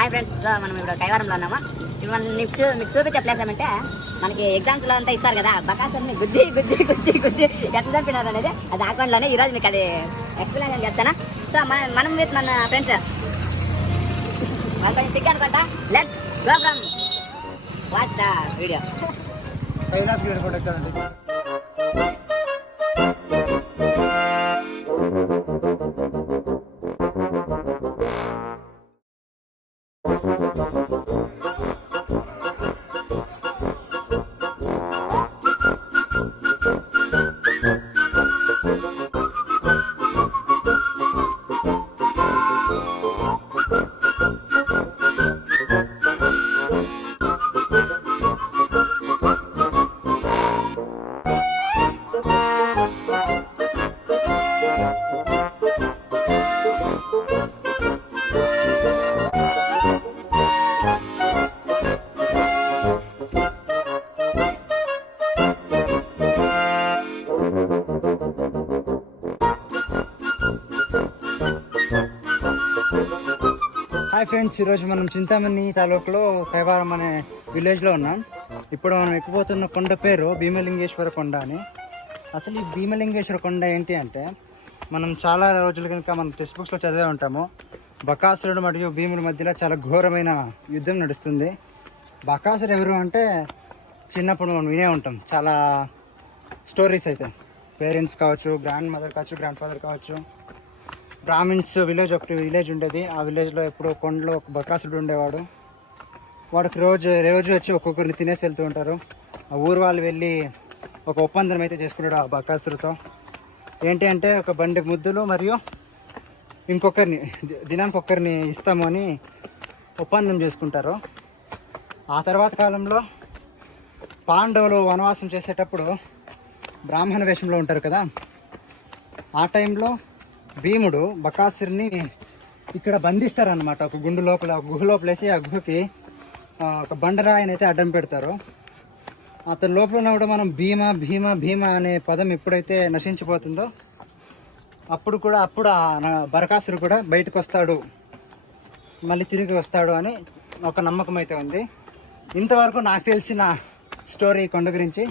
Hi friends, మనం ఇప్పుడు కైవారంలో ఉన్నామా. ఇప్పుడు మనం మీకు చూపించే ప్లేస్ ఏమంటే మనకి ఎగ్జామ్స్లో అంతా ఇస్తారు కదా, బకాసుని గుద్ది గుద్ది గుద్ది గుద్ది ఎట్లా చంపినారు అనేది అది ఆకౌంట్లోనే ఈరోజు మీకు అది ఎక్స్ప్లెయిన్ చేస్తానా. సో మనం విత్ మన ఫ్రెండ్స్ వాళ్ళు కొంచెం సిక్ అనుకుంటా. Let's go from watch the video. Hi friends, ఈరోజు మనం చింతామణి తాలూకులో కైవారం అనే విలేజ్లో ఉన్నాం. ఇప్పుడు మనం ఎక్కిపోతున్న కొండ పేరు భీమలింగేశ్వర కొండ అని. అసలు ఈ భీమలింగేశ్వర కొండ ఏంటి అంటే, మనం చాలా రోజులు కనుక మనం టెక్స్ట్ బుక్స్లో చదివే ఉంటాము. బకాసురుడు మరియు భీముడి మధ్యలో చాలా ఘోరమైన యుద్ధం నడుస్తుంది. బకాసురుడు ఎవరు అంటే చిన్నప్పుడు మనం వినే ఉంటాం చాలా స్టోరీస్. అయితే పేరెంట్స్ కావచ్చు, గ్రాండ్ మదర్ కావచ్చు, గ్రాండ్ ఫాదర్ కావచ్చు, బ్రాహ్మిన్స్ ఒకటి విలేజ్ ఉండేది. ఆ విలేజ్లో ఎప్పుడో కొండలో ఒక బకాసురుడు ఉండేవాడు. వాడికి రోజు వచ్చి ఒక్కొక్కరిని తినేసి వెళ్తూ ఉంటారు. ఆ ఊరు వాళ్ళు వెళ్ళి ఒక ఒప్పందం అయితే చేసుకుంటాడు ఆ బకాసురుడితో. ఏంటి అంటే, ఒక బండి ముద్దులు మరియు ఇంకొకరిని దినానికి ఒక్కరిని ఇస్తాము అని ఒప్పందం చేసుకుంటారు. ఆ తర్వాత కాలంలో పాండవులు వనవాసం చేసేటప్పుడు బ్రాహ్మణ వేషంలో ఉంటారు కదా, ఆ టైంలో భీముడు బకాసురుని ఇక్కడ బంధిస్తారనమాట. ఒక గుండు లోపల, ఒక గుహ లోపల వేసి ఆ గుహకి ఒక బండరాయిని అయితే అడ్డం పెడతారు. అతని లోపల ఉన్న కూడా మనం భీమ భీమ భీమ అనే పదం ఎప్పుడైతే నశించిపోతుందో అప్పుడు ఆ బకాసురుడు కూడా బయటకు వస్తాడు, మళ్ళీ తిరిగి వస్తాడు అని ఒక నమ్మకం అయితే ఉంది. ఇంతవరకు నాకు తెలిసిన స్టోరీ కొండ గురించి.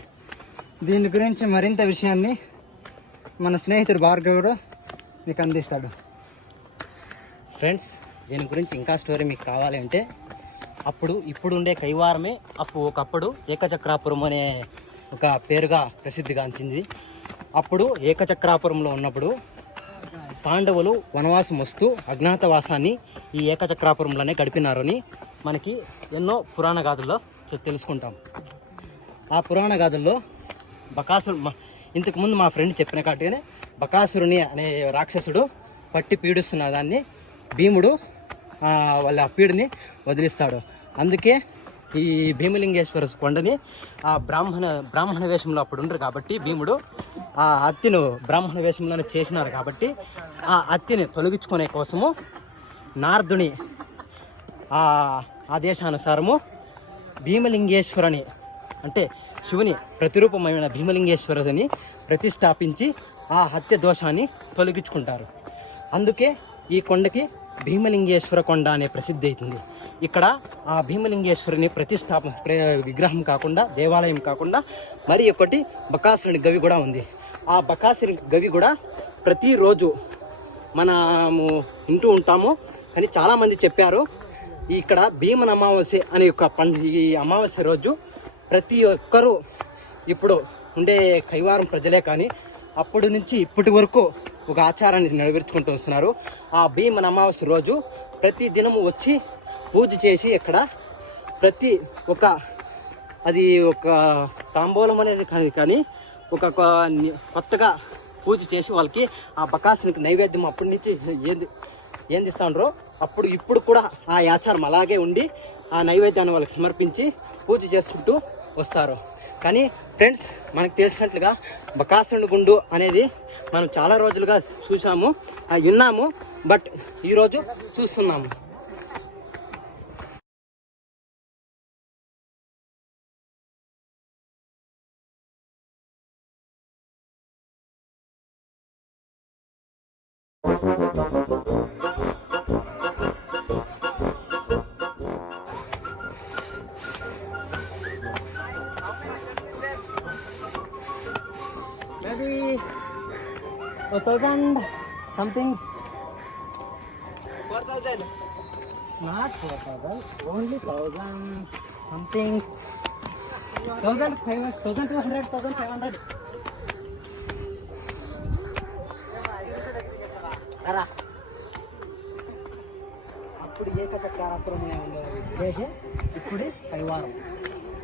దీని గురించి మరింత విషయాన్ని మన స్నేహితుడు భార్గవుడు మీకు అందిస్తాడు. ఫ్రెండ్స్, దీని గురించి ఇంకా స్టోరీ మీకు కావాలి అంటే, ఇప్పుడు ఉండే కైవారమే ఒకప్పుడు ఏకచక్రాపురం అనే ఒక పేరుగా ప్రసిద్ధిగాంచింది. అప్పుడు ఏకచక్రాపురంలో ఉన్నప్పుడు పాండవులు వనవాసం వస్తూ అజ్ఞాతవాసాన్ని ఈ ఏకచక్రాపురంలోనే గడిపినారని మనకి ఎన్నో పురాణ గాథల్లో తెలుసుకుంటాం. ఆ పురాణ గాథల్లో బకాసురుడు, ఇంతకుముందు మా ఫ్రెండ్ చెప్పిన కాటిగానే బకాసురుని అనే రాక్షసుడు పట్టి పీడిస్తున్న దాన్ని భీముడు వాళ్ళ పీడిని వదిలిస్తాడు. అందుకే ఈ భీమలింగేశ్వర కొండని ఆ బ్రాహ్మణ వేషంలో అప్పుడు ఉండరు కాబట్టి భీముడు ఆ అత్తిను బ్రాహ్మణ వేషంలోనే చేసినారు కాబట్టి ఆ అత్తిని తొలగించుకునే కోసము నారదుని ఆదేశానుసారము భీమలింగేశ్వరుని అంటే శివుని ప్రతిరూపమైన భీమలింగేశ్వరుని ప్రతిష్టాపించి ఆ హత్య దోషాన్ని తొలగించుకుంటారు. అందుకే ఈ కొండకి భీమలింగేశ్వర కొండ అనే ప్రసిద్ధి అవుతుంది. ఇక్కడ ఆ భీమలింగేశ్వరుని విగ్రహం కాకుండా, దేవాలయం కాకుండా మరి ఒకటి బకాసురుని గవి కూడా ఉంది. ఆ బకాసురుని గవి కూడా ప్రతిరోజు మనము వింటూ ఉంటాము. కానీ చాలామంది చెప్పారు, ఇక్కడ భీమన అమావాస్య అనే ఈ అమావాస్య రోజు ప్రతి ఒక్కరూ ఇప్పుడు ఉండే కైవారం ప్రజలే కానీ అప్పటి నుంచి ఇప్పటి వరకు ఒక ఆచారాన్ని నెరవేర్చుకుంటూ వస్తున్నారు. ఆ భీమన అమావాస్య రోజు ప్రతి దినము వచ్చి పూజ చేసి ఇక్కడ అది ఒక తాంబూలం అనేది కానీ ఒక కొత్తగా పూజ చేసి వాళ్ళకి ఆ బకాసునికి నైవేద్యం అప్పటి నుంచి ఏంది ఇస్తాండ్రో ఇప్పుడు కూడా ఆ ఆచారం అలాగే ఉండి ఆ నైవేద్యాన్ని వాళ్ళకి సమర్పించి పూజ చేసుకుంటూ వస్తారు. కానీ ఫ్రెండ్స్, మనకు తెలిసినట్లుగా బకాసురుని గుండు అనేది మనం చాలా రోజులుగా చూసాము, విన్నాము, బట్ ఈరోజు చూస్తున్నాము. 1000 సంథింగ్. 4000 not 4000, only 1000 something. 1500, 1500. అప్పుడు ఏకచక్రాపురం విలేజ్, ఇప్పుడు Kaivaram.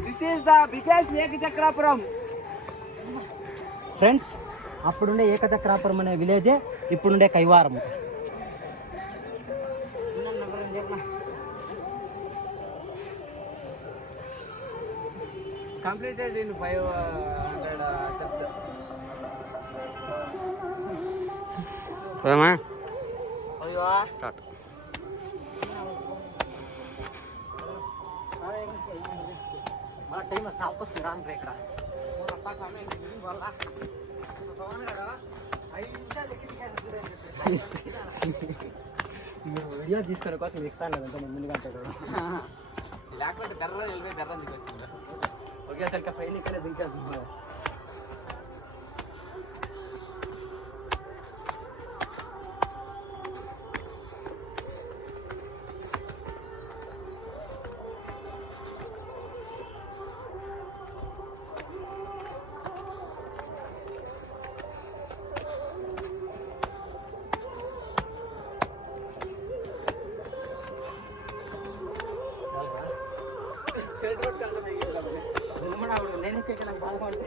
This is the biggest Ekachakrapuram. Friends, అప్పుడుండే ఏకచక్రాపురం అనే విలేజే ఇప్పుడుండే కైవారం. Completed in 500 steps. పోదామా? స్టార్ట్. టైం సాపొస్తుంది రాను ఇక్కడ. వీడియో తీసుకునే కోసం ఇస్తాను కదంటే నేను ముందుగా లేకపోతే బెర్ర వెళ్ళిపోయి బెర్ర దిగొచ్చింది. ఒకేసారి పైన ఇక్కడ దించేస్తుంది. నేను ఇక్కడ నాకు బాగా ఉంటే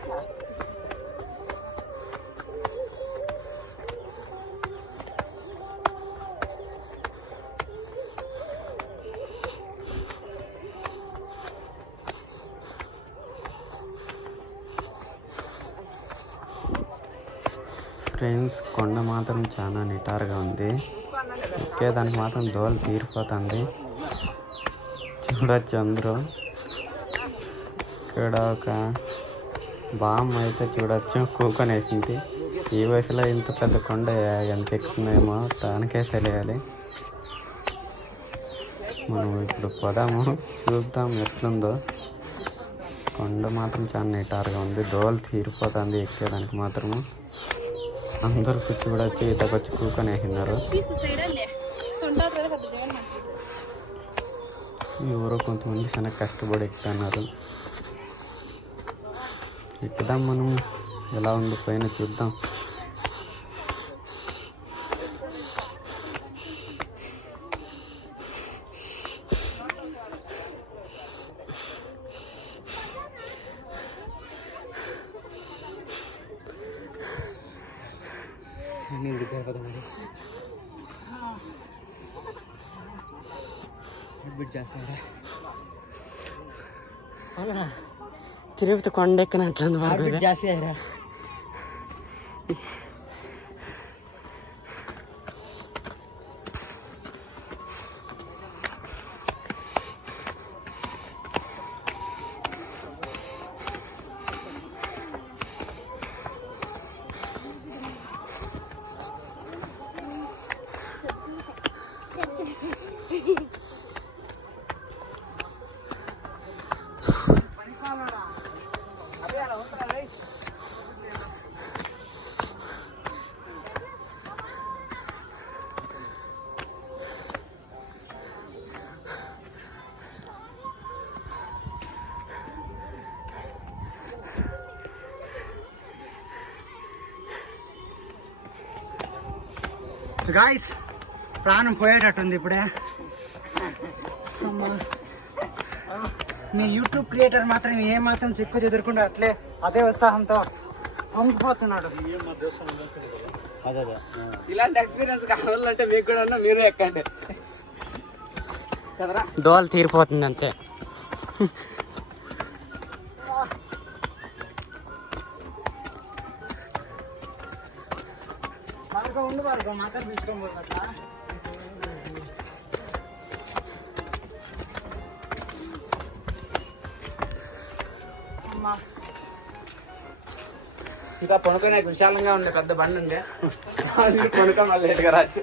ఫ్రెండ్స్, కొండ మాత్రం చాలా నిటారుగా ఉంది. దానికి మాత్రం దోలు తీరిపోతుంది. చూడొచ్చు అందరూ. ఇక్కడ ఒక బామ్మ అయితే చూడొచ్చు కూకొని వేసింది. ఈ వయసులో ఇంత పెద్ద కొండ ఎంత ఎక్కుతుందేమో దానికే తెలియాలి. మనం ఇప్పుడు పోదాము, చూద్దాం ఎట్లుందో. కొండ మాత్రం చాలా నిటారుగా ఉంది. దోలు తీరిపోతుంది ఎక్కేదానికి మాత్రము. అందరూ చూడొచ్చు ఇతకొచ్చి కూకొని వేసినారు. ఎవరో కొంతమంది చాలా కష్టపడి ఎక్కుతున్నారు. ఎక్కుదాం మనం, ఎలా ఉందో పైన చూద్దాం. తిరుపతి కొండ ఎక్కనట్లుంది బాగా జాస్తి. గాయ్స్, ప్రాణం పోయేటట్టుంది ఇప్పుడే. మీ యూట్యూబ్ క్రియేటర్ మాత్రం ఏమాత్రం చిక్కు చెదురుకుండా అట్లే అదే ఉత్సాహంతో పొంగిపోతున్నాడు. ఇలాంటి ఎక్స్పీరియన్స్ కావాలంటే మీకు కూడా మీరు ఎక్కండి కదరా. దోలు తీరిపోతుంది అంతే. ఉండు వారు మాత్రం పిలుచుకొని పోతున్నట్లా. ఇంకా పొనుకొని విశాలంగా ఉండే పెద్ద బండి ఉండే కొనుక్కొని మళ్ళీ లేట్గా రాచ్చు.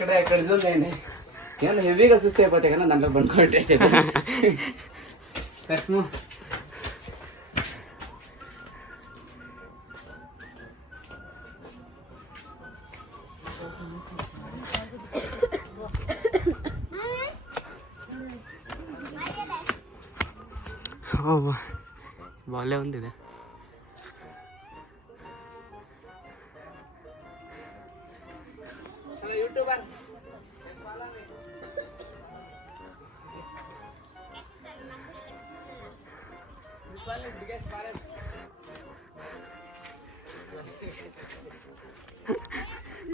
ఇక్కడ చూడండి ఏమన్నా హెవీగా చూస్తే అయిపోతాయి కదా దాంట్లో బండి కొట్టేసి బాగాలే ఉంది ఇది. యూట్యూబర్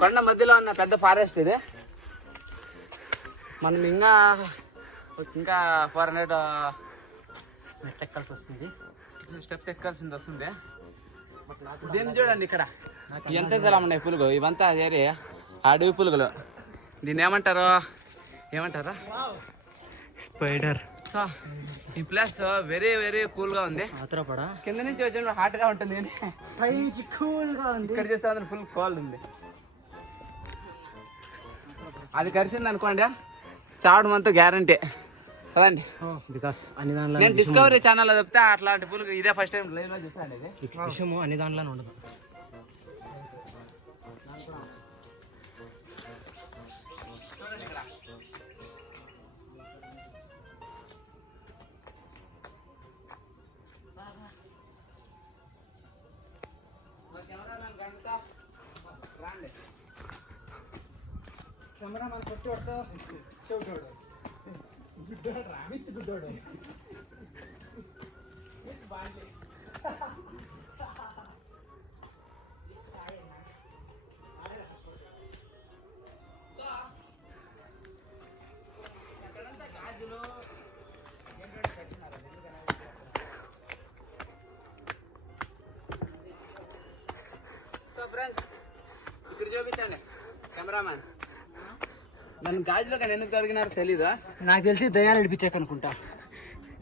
కొండ మధ్యలో ఉన్న పెద్ద ఫారెస్ట్ ఇది. మనం ఇంకా 400 ఎక్కాల్సి వస్తుంది. స్టెప్స్ ఎక్కాల్సింది వస్తుంది. దీన్ని చూడండి ఇక్కడ ఎంత తెలా ఉన్నాయి పులుగు. ఇవంతా ఏరి అడవి పులుగులు. దీన్ని ఏమంటారా స్పైడర్. సో ఈ ప్లేస్ వెరీ వెరీ కూల్ గా ఉంది. ఆతరపడా కింద నుంచి వచ్చి హాట్ గా ఉంటుంది కానీ పైనుంచి కూల్ గా ఉంది. ఇక్కడ చేస్తే ఫుల్ కోల్డ్ ఉంది. అది కరిచింది అనుకోండి చావడం అంతా గ్యారంటీ కదండి. బికాస్ అన్ని దాంట్లో నేను డిస్కవరీ ఛానల్ చెప్తే అట్లాంటి పులుగు ఇదే ఫస్ట్ టైం లైవ్ లో చూస్తాను. ఇది విషయము అన్ని దాంట్లోనే ఉండదు. కెమెరామెన్ కొట్టోడుతో చెవిటోడు గుడ్డోడు రామిత్ గుడ్డోడు. సో ఫ్రెండ్స్ ఇక్కడ చూపించండి కెమెరామ్యాన్. నన్ను గాజులో కానీ ఎందుకు అడిగినారో తెలీదా? నాకు తెలిసి దయ్యాలు ఇడిపించాక అనుకుంటా.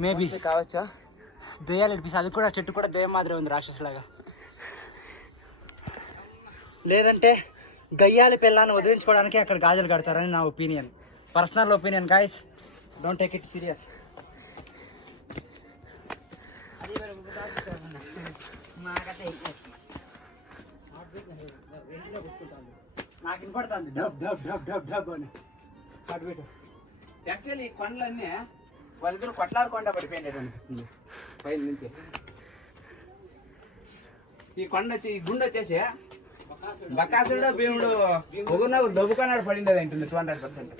మేబీ కావచ్చా? దయ్యాలు ఇడిపిస్తే అది కూడా చెట్టు కూడా దయ్యం మాదిరి ఉంది రాక్షసులాగా. లేదంటే గయ్యాలి పిల్లాన్ని వదిలించుకోవడానికి అక్కడ గాజులు కడతారని నా opinion, personal opinion. Guys don't take it serious. నాకు వినపడుతుంది dub dub dub dub dub అని. యాక్చువల్లీ ఈ కొండలన్నీ వాళ్ళిద్దరు కొట్లాడుకుండా పడిపోయినట్టు అనిపిస్తుంది పైన నుంచి. ఈ కొండ వచ్చి ఈ గుండె వచ్చేసి బకాసుడు భీముడు ఒకరినొకరు దొబ్బుకున్నాడు పడింది అంటుంది 200%.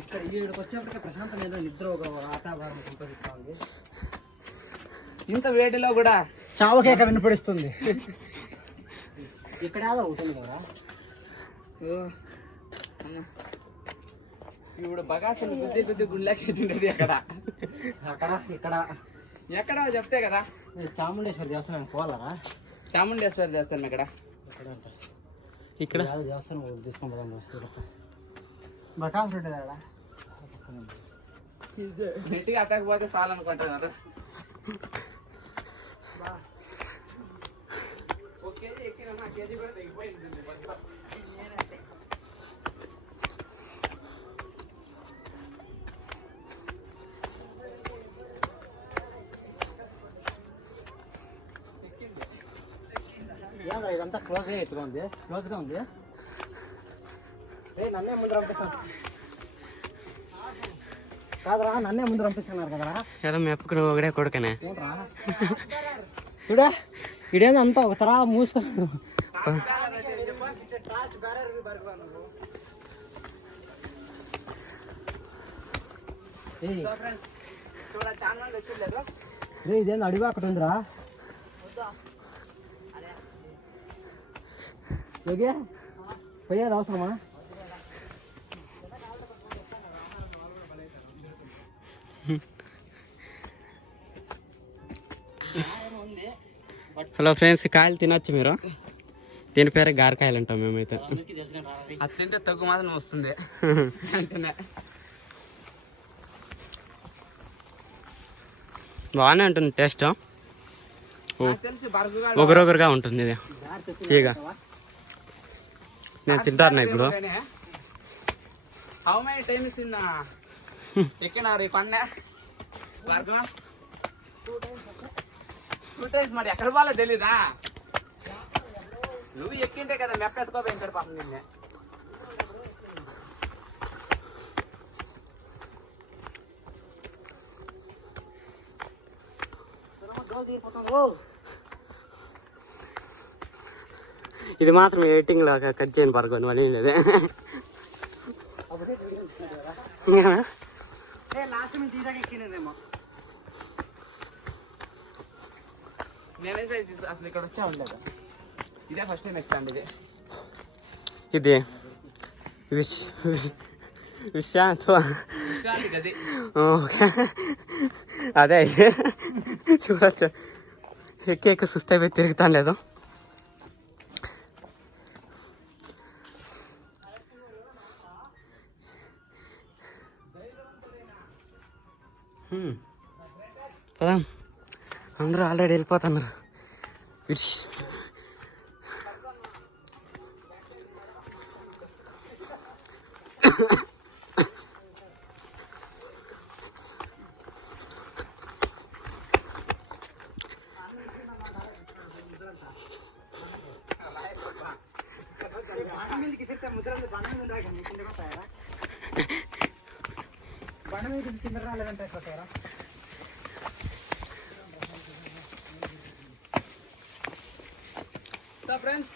ఇక్కడ ఇక్కడికి వచ్చేప్పటికే ప్రశాంతం ఏదో నిద్ర ఒక వాతావరణం సంపాదిస్తా ఉంది. ఇంత వేడిలో కూడా చావకేక వినపడిస్తుంది. ఇక్కడ ఏదో ఉంటుంది కదా ఇప్పుడు బకాసులు గుద్ది గుండెకి ఉండేది అక్కడ ఇక్కడ ఎక్కడ చెప్తే కదా. చాముండేశ్వరి దేవస్థానం పోవాలరా? చాముండేశ్వరి దేవస్థానం ఎక్కడ? ఇక్కడ దేవస్థానం తీసుకొని పోదాం. బకాసుడు ఉండేదా? నెట్టిగా అతకపోతే చాలు అనుకుంటున్నారు. కేజీ ఎక్కినా కేజీ కూడా తెగిపోయింది. ఇదంతా క్లోజ్ ఎత్తుగా ఉంది, క్లోజ్గా ఉంది. నన్నే ముందు పంపిస్తాను కాదరా, నన్నే ముందు పంపిస్తున్నారు కదరా. ఏదో మెప్పుకు నువ్వు ఒకడే కొడుకనే చూడా ఇడేంది అంతా ఒక తరా మూసుకొని ఇదేంది అడిగి అక్కడ ఉందిరా. ఓకే పోయేది అవసరమా? హలో ఫ్రెండ్స్, కాయలు తినచ్చు మీరు. దీని పేరు గారకాయలు అంటాం మేమైతే. అది తింటే తగ్గు మాత్రం వస్తుంది అంటున్నా. బాగానే ఉంటుంది టేస్ట్, తెలిసి బర్గుగా ఒగరొగరుగా ఉంటుంది ఇది. ఇక నేను తింటాను ఇప్పుడు. హౌ మెనీ టైమ్స్ ఇన్ ఎక్కినారు ఈ కొండ భార్గవ? 2 times. మరి ఎక్కడ పోవాలో తెలీదా? నువ్వు ఎక్కింటే కదా మెప్ప ఎత్తుకోపోయింటాడు పాపం నిన్నే. ఇది మాత్రం ఎడిటింగ్ లాగా కట్ చేయని పడుకోండి మళ్ళీ లేదే. లాస్ట్ మీద తీసాక ఎక్కినేదేమో. నేనైతే అసలు ఇక్కడ వచ్చా ఉండలేదు. ఇదే ఫస్ట్ టైం ఎక్కుతాండి ఇది. ఇది విశ్రాంతి గది. అదే చూడచ్చు. ఎక్కి సుస్తైపోయి తిరుగుతాను లేదు. పదాం, అందరూ ఆల్రెడీ వెళ్ళిపోతున్నారు. బండ మీద కింద రాలేదంటే అయిపోతారా? సో ఫ్రెండ్స్,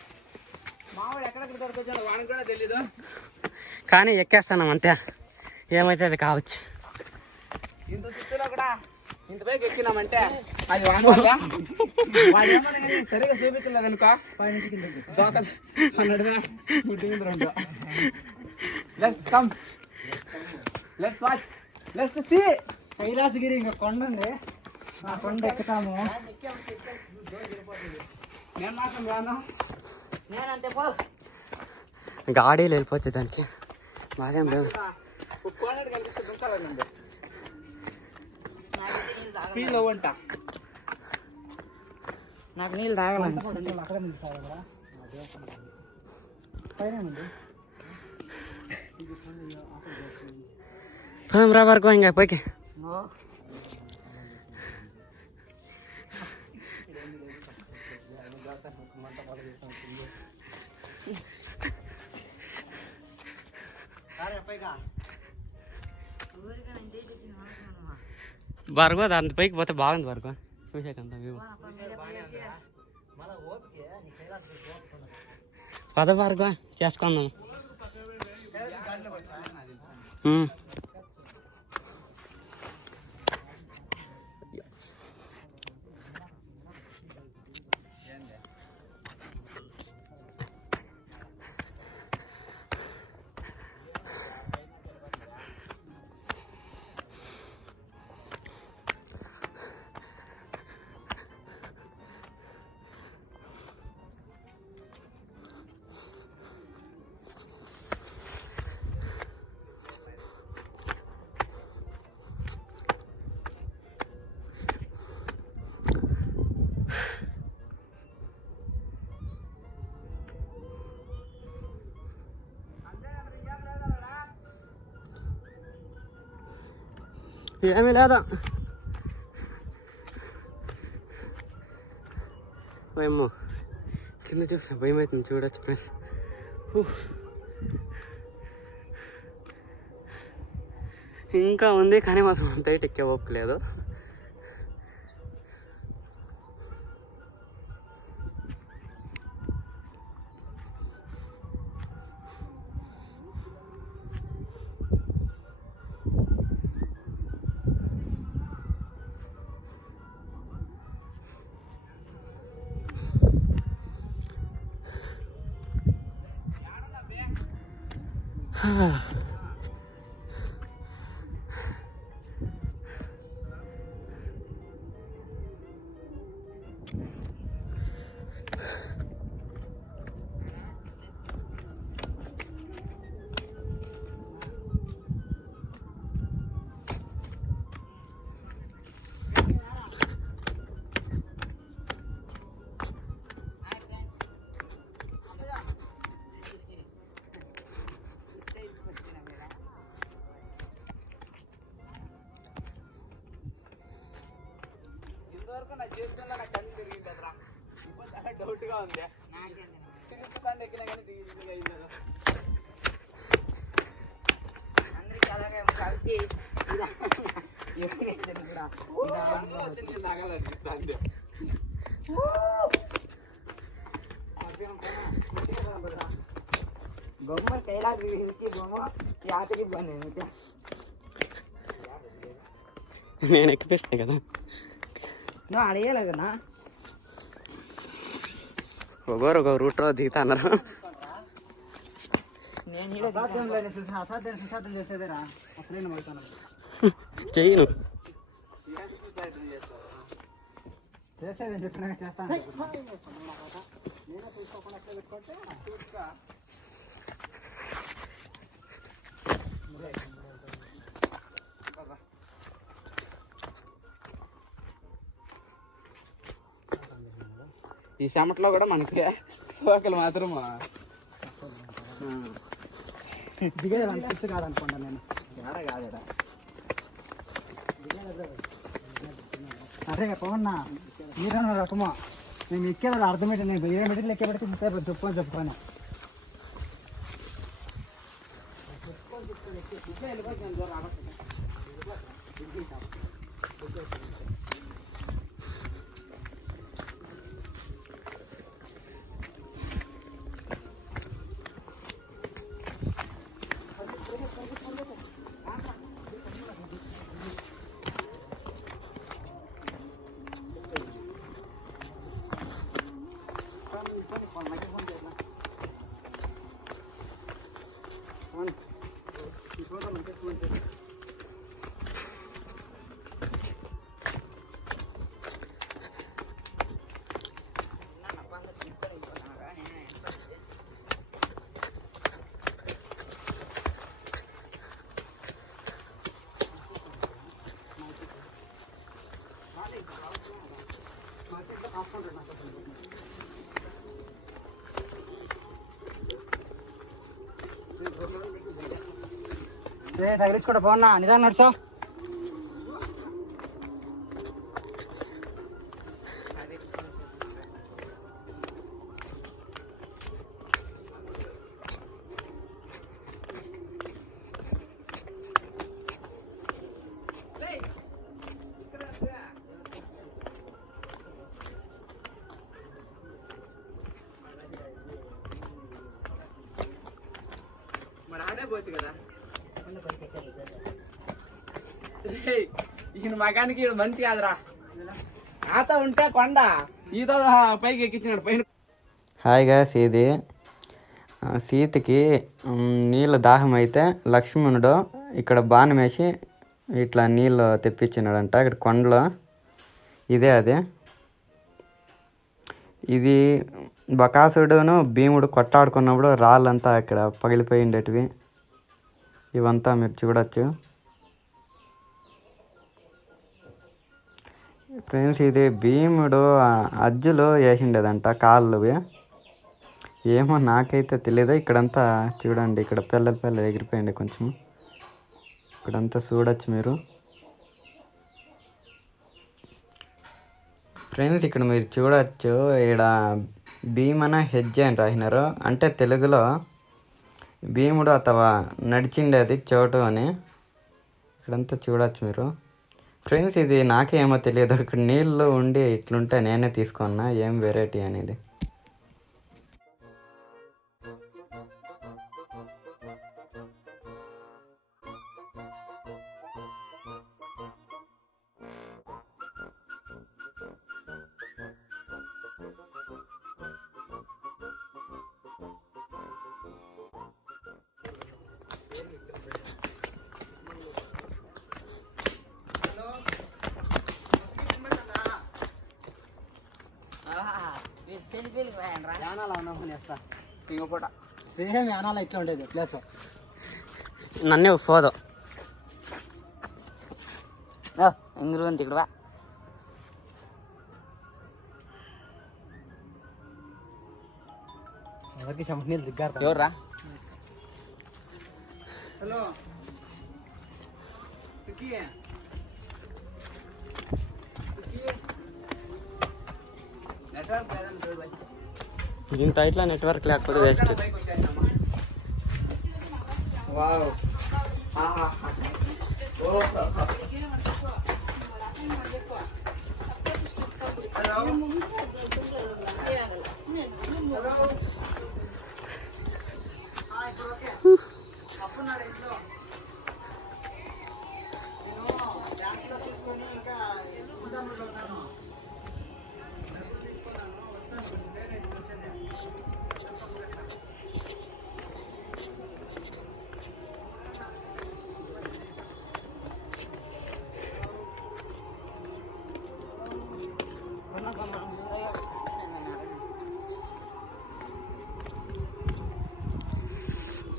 మావాడు ఎక్కడెక్కడ దొరకొచ్చాడో వాడికి కూడా తెలీదు. కానీ ఎక్కేస్తున్నాం అంతే, ఏమైతే అది కావచ్చు. ఇంత సుత్తులో కూడా ఇంత పైకి ఎక్కినామంటే అది వాడు ఏమన్నా కానీ సరిగా చూపించలేదు అనుకో. Let's come, let's watch, let's see. Kailasagiri ఇంకా కొండ ఉంది, ఆ కొండ ఎక్కుతాము. నేను మాత్రం రాను. నేనంతే పో. గాడీలు వెళ్ళిపోవచ్చు దానికి, బాధేం లేదు. ఉప్పు కనిపిస్తే దుంకాలండి. ఫీల్ అవ్వంట. నాకు నీళ్ళు తాగాలండి. అక్కడే ముందు తాగలరా? పైన ఉంది. పదం రా వరకు ఇంకా పైకి. భార్గవ అంత పైకి పోతే బాగుంది భార్గవ, చూసాకంత వ్యూ. పద భార్గవ చేసుకుందాం. ఏమీ లేదా భయమ్మో, కింద చూసా భయం అవుతుంది. చూడొచ్చు ఫ్రెండ్స్. ఇంకా ఉంది కానీ మాత్రం అంత హైట్ ఎక్కే ఓపికలేదు. ఇంతవరకు నా జీవితంలో నాకు కళ్ళు తిరిగింది అసలు ఇప్పుడు చాలా డౌట్గా ఉంది తిరుగుతాండి ఎక్కినా కానీ దిగి అయింది అందరికీ అలాగే ఉంది కాబట్టి నాగాలనిపిస్తుంది బొమ్మ కైలాకి బొమ్మ యాతకి పోనీ నేను ఎక్కిపిస్తాను కదా. నువ్వు అడిగేలే కదా ఒక రూట్లో దిగుతున్నారు. నేను అసాధ్యం లేని అసాధ్యం సుసాధ్యం చేసేదేరా అసలైన మొదలుతాను. చెయ్యను చేసేదని చెప్పినా చేస్తాను. నేనే చూసుకోకుండా అట్లా పెట్టుకుంటే చూస్తా. ఈ చెమటలో కూడా మనకి సోకలు మాత్రం దిగేది అనిపిస్తు కాదనుకోండి నేను కాదేడా అరే పవన్నా మీరన్నా రకమా నేను ఎక్కేవాళ్ళు అర్థమేంటి నేను 1000 మీటర్లు ఎక్కే పెడితే చెప్పుకొని తగిలించుకోండి బాగున్నా నిదానం నడుసా. మరి ఆడే పోవచ్చు కదా. ఈయన మగానికి ఈయన మంచి కాదురా. ఆత ఉంటే కొండ ఈతో పైకి ఎక్కించినాడు పైన. హాయ్ గాయ్స్, ఇది సీతకి నీళ్ళ దాహం అయితే లక్ష్మణుడు ఇక్కడ బాణం వేసి ఇట్లా నీళ్ళు తెప్పించినాడంట ఇక్కడ కొండలో. ఇదే అది. ఇది బకాసుడును భీముడు కొట్టాడుకున్నప్పుడు రాళ్ళంతా ఇక్కడ పగిలిపోయి ఉండేటివి. ఇవంతా మీరు చూడొచ్చు ఫ్రెండ్స్. ఇది భీముడు అజ్జులు వేసిండేదంట కాళ్ళవి. ఏమో నాకైతే తెలియదు. ఇక్కడంతా చూడండి, ఇక్కడ పిల్లలు ఎగిరిపోయింది కొంచెం. ఇక్కడంతా చూడొచ్చు మీరు ఫ్రెండ్స్. ఇక్కడ మీరు చూడొచ్చు, ఇక్కడ భీమన హెజ్జే అని రాసినారు. అంటే తెలుగులో భీముడు అథవా నడిచిండేది చోటు అని. ఇక్కడంతా చూడొచ్చు మీరు ఫ్రెండ్స్. ఇది నాకేమో తెలియదు. ఇక్కడ నీళ్ళు ఉండి ఇట్లుంటే నేనే తీసుకున్నా ఏం వెరైటీ అనేది. యానాలు అవునా చేస్తా ఇంకోపూట సేమ్ యానాలు ఇట్లా ఉండేది ప్లేస్. నన్నే పోదు ఇంగురు అంత ఇక్కడ ఎవరికి చెమట నీళ్ళు దిగ్గారు. ఎవర్రా? హలో ఇంత ఇట్లా నెట్వర్క్ లేకపోతే వేస్ట్. వావ్.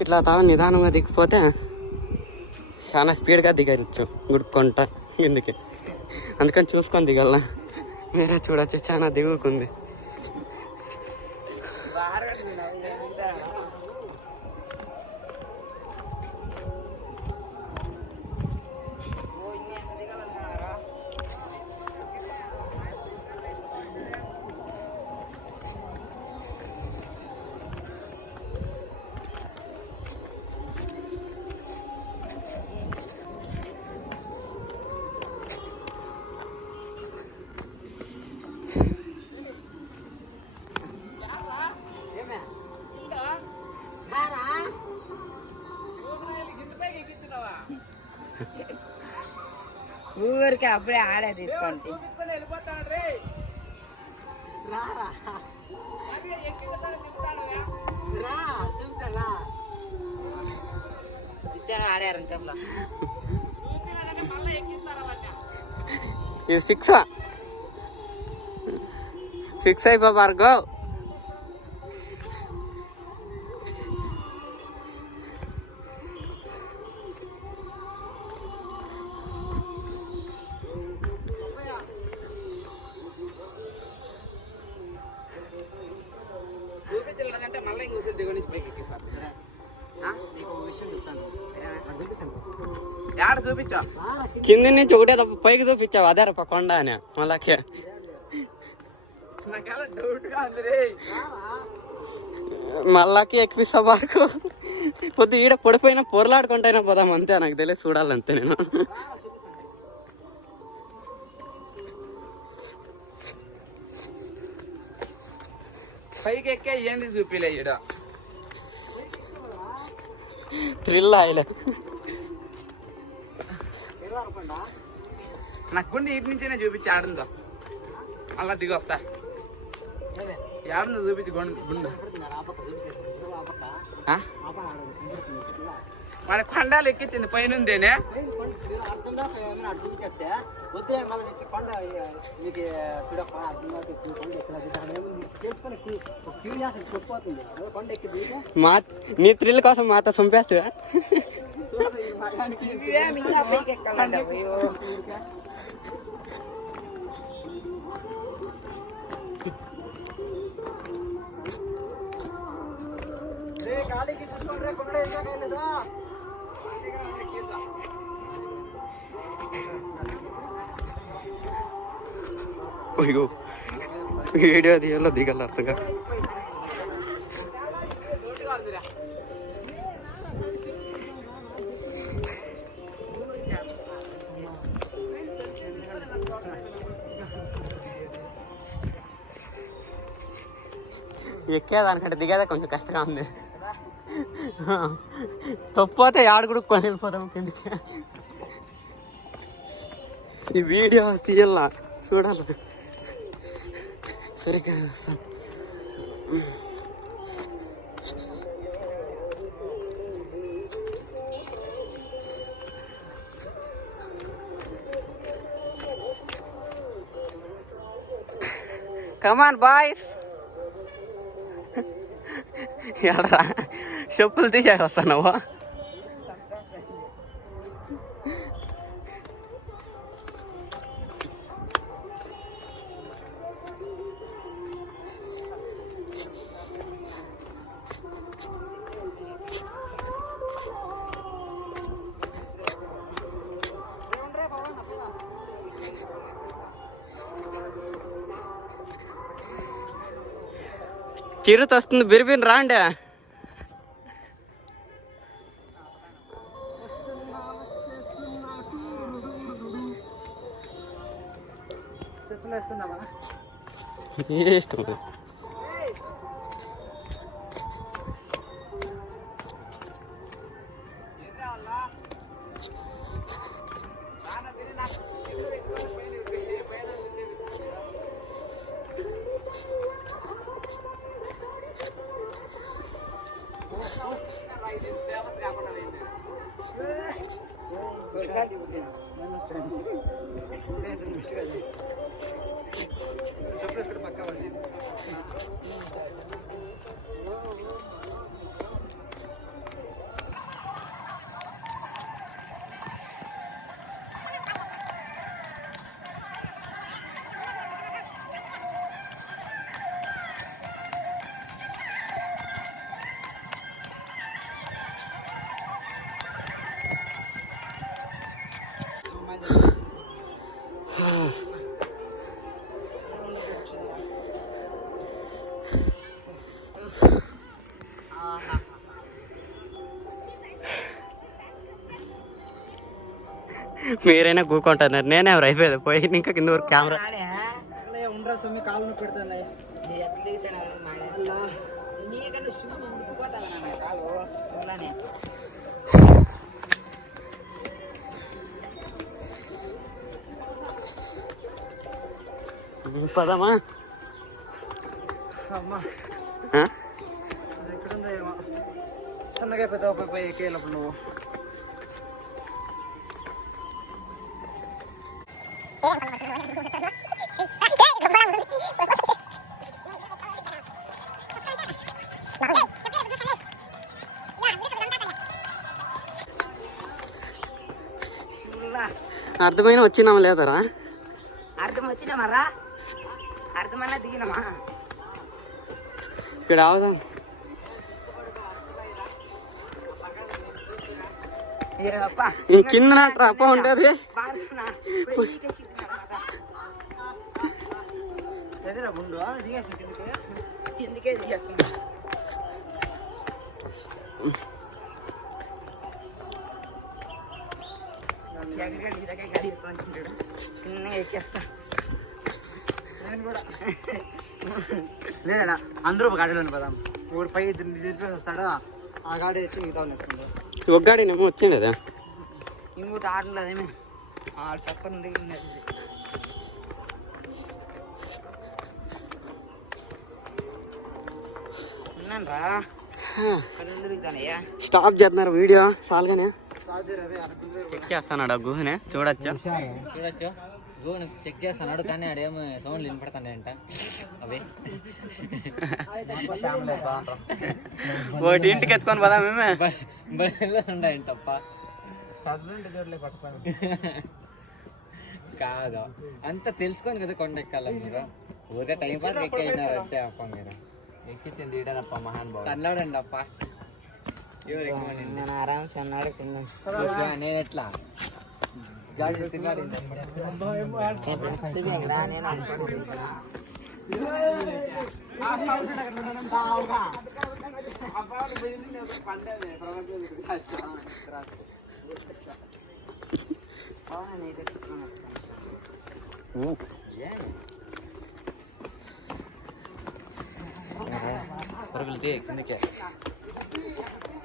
ఇట్లా తాను నిదానంగా దిగిపోతే చాలా స్పీడ్గా దిగచ్చు గుడుక్కుంట ఎందుకే, అందుకని చూసుకొని దిగల. మీరే చూడొచ్చు చాలా దిగుకుంది. ఊరికి అప్పుడే ఆడే తీసుకోండి. ఆడారు ఇంతలో ఇది ఫిక్స్ అయిపో భార్గవ్. చూపించాలంటే మళ్ళీ ఇంకోసారి దిగు నుంచి పైకి ఎక్కిస్తారు. యాడ చూపించా కింద నుంచి ఒకటే తప్ప పైకి చూపించావు అదే రప్ప కొండ అని మళ్ళాకే. నాకెలా డౌట్ గా ఉంది రే. మళ్ళాకి ఎక్కిస్తా బాకు పొద్దు ఈడ పడిపోయినా పొరలాడుకుంటైనా పోదాం అంతే. నాకు తెలియదు చూడాలంతే నేను. పైకి ఎక్కే ఏంది చూపిలే ఈడ థ్రిల్ ఆయలే. నాకు గుండె ఇటు నుంచేనే చూపించి ఆడుందో అలా దిగి వస్తా. ఆడుందో చూపించి గుండు మన కొండాలు ఎక్కించింది పైనుందేనే. చూపించేస్తే వద్దే మళ్ళీ తెచ్చి కొండ మీకు చూడప్ప కొట్టుపోతుంది కొండ ఎక్కి మా నీ థ్రిల్ కోసం మాతో చంపేస్తా. అయ్యో వీడియో తీయాలో దిగల అర్థంగా. ఎక్కేదానికంటే దిగేదా కొంచెం కష్టంగా ఉంది. తప్పితే ఆడుగుడుక్కొని వెళ్ళిపోతాం కిందకి. ఈ వీడియో తీయాల చూడాలి సరిగ్గా. Come on boys. ఎడరా చెప్పులు తీసేసి వస్తాను. చిరుత వస్తుంది, బిరిబిరి రాండి. చెప్పులు వేసుకుందామా? ఇష్టం. మీరైనా కూకుంటున్నారు, నేనే ఎవరు అయిపోయేది పోయి ఇంకా కింద వరకు కెమెరా. ఉండరా స్వామి, కాళ్ళు నొప్పి పెడతాయి. పదమా అమ్మా అది ఎక్కడుందో ఏమో. సన్నగా పెద్ద పోయి ఎక్కేటప్పుడు నువ్వు అర్థమైన వచ్చినామా లేదరా? అర్థం వచ్చినామరా, అర్థమన్నా దిగినామా? ఇక్కడ ఆవుదాం. కింద ట్రాప ఉండేది. ఎదురా ముందు దిగేసి కిందికే దిగేస్తాం. చిన్నగా ఎక్కేస్తా నేను కూడా. లేదా అందరూ ఒక గాడిలో పదాం. ఊరు పై వస్తాడా, ఆ గాడి వచ్చి మిగతా వేసుకుంటాం. ఒక గాడినేమో వచ్చింది కదా, ఇంకోటి ఆటలు అదేమే ఆడు చక్కని ఉంది. ఉన్నాను రా, తిరుగుతానయ్యా. స్టాప్ చేస్తున్నారు వీడియో చాలుగానే. చెక్ చేస్తాడు గుహనే, చూడొచ్చు. చెక్ చేస్తున్నాడు కానీ ఆడేమో సౌండ్లు వినపడతాయంట. అవి ఒకటి ఇంటికి ఎత్తుకొని పోదా మేమే. ఉన్నాయంటప్ప. కాదు అంత తెలుసుకొని కదా కొండ ఎక్కాల మీరు. ఊరికే టైం పాస్ ఎక్కినారు అంతే అప్ప. మీరు ఎక్కించింది ఈడనప్ప మహాన్ బాబు. కన్నాడండి అప్ప. నేను ఆరామ్స్ అన్నాడు నేను ఎట్లా గాడి తిన్నాడు. నేను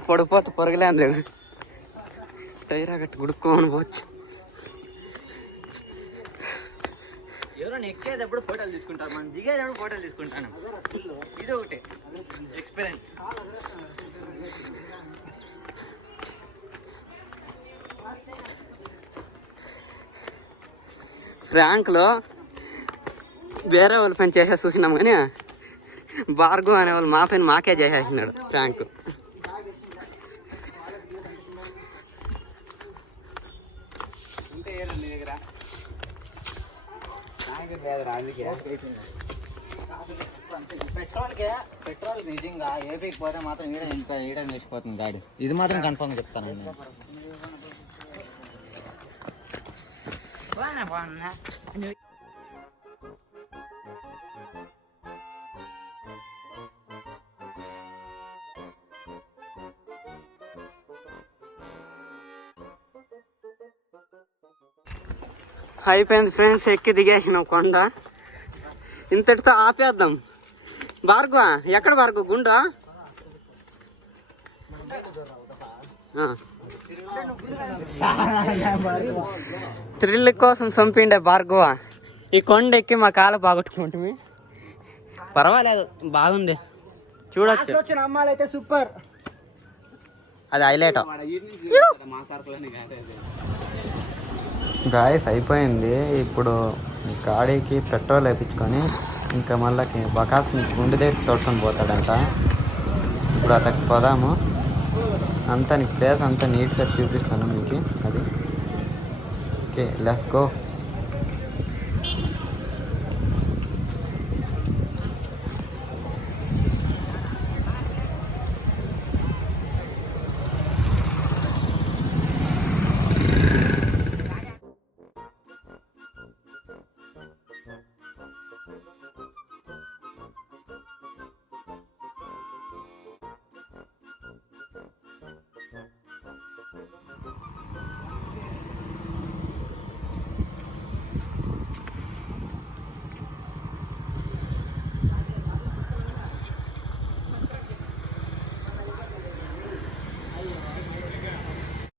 పడిపోతే పొరగలేదు, టైరా గట్టి గుడుక్కోమని పోవచ్చు. ఎవరైనా ఎక్కేటప్పుడు ఫోటోలు తీసుకుంటారు, మనం దిగేటప్పుడు ఫోటోలు తీసుకుంటాను. ఇది ఒకటి ఎక్స్పీరియన్స్. ఫ్రాంక్లో వేరే వాళ్ళ పని చేసే చూసినాం కానీ భార్గవ్ అనే వాళ్ళు మా పైన మాకే చేసేసినాడు ఫ్రాంక్. పెట్రోల్ నిజంగా ఏపీకి పోతే మాత్రం ఈడ నిలిచిపోతుంది గాడి. ఇది మాత్రం కన్ఫర్మ్ చెప్తాను. అయిపోయింది ఫ్రెండ్స్, ఎక్కి దిగేసినాం కొండ. ఇంతటితో ఆపేద్దాం. భార్గవ ఎక్కడ భార్గవ గుండా? థ్రిల్ కోసం చంపిండే భార్గవ ఈ కొండ ఎక్కి మా కాలు బాగొట్టుకుంటుంది. పర్వాలేదు, బాగుంది, చూడొచ్చు. వచ్చిన అమ్మాయిలు అయితే సూపర్. అది హైలైట్. మా సరుకులని కాదు. గాయస్ అయిపోయింది. ఇప్పుడు గాడికి పెట్రోల్ వేయించుకొని ఇంకా మళ్ళీ బకాస్ గుండె దగ్గర తోడుకొని పోతాడంట. ఇప్పుడు అతనికి పోదాము. అంతా నీ ప్లేస్ అంతా నీట్గా చూపిస్తాను మీకు. అది ఓకే, లెట్స్ గో.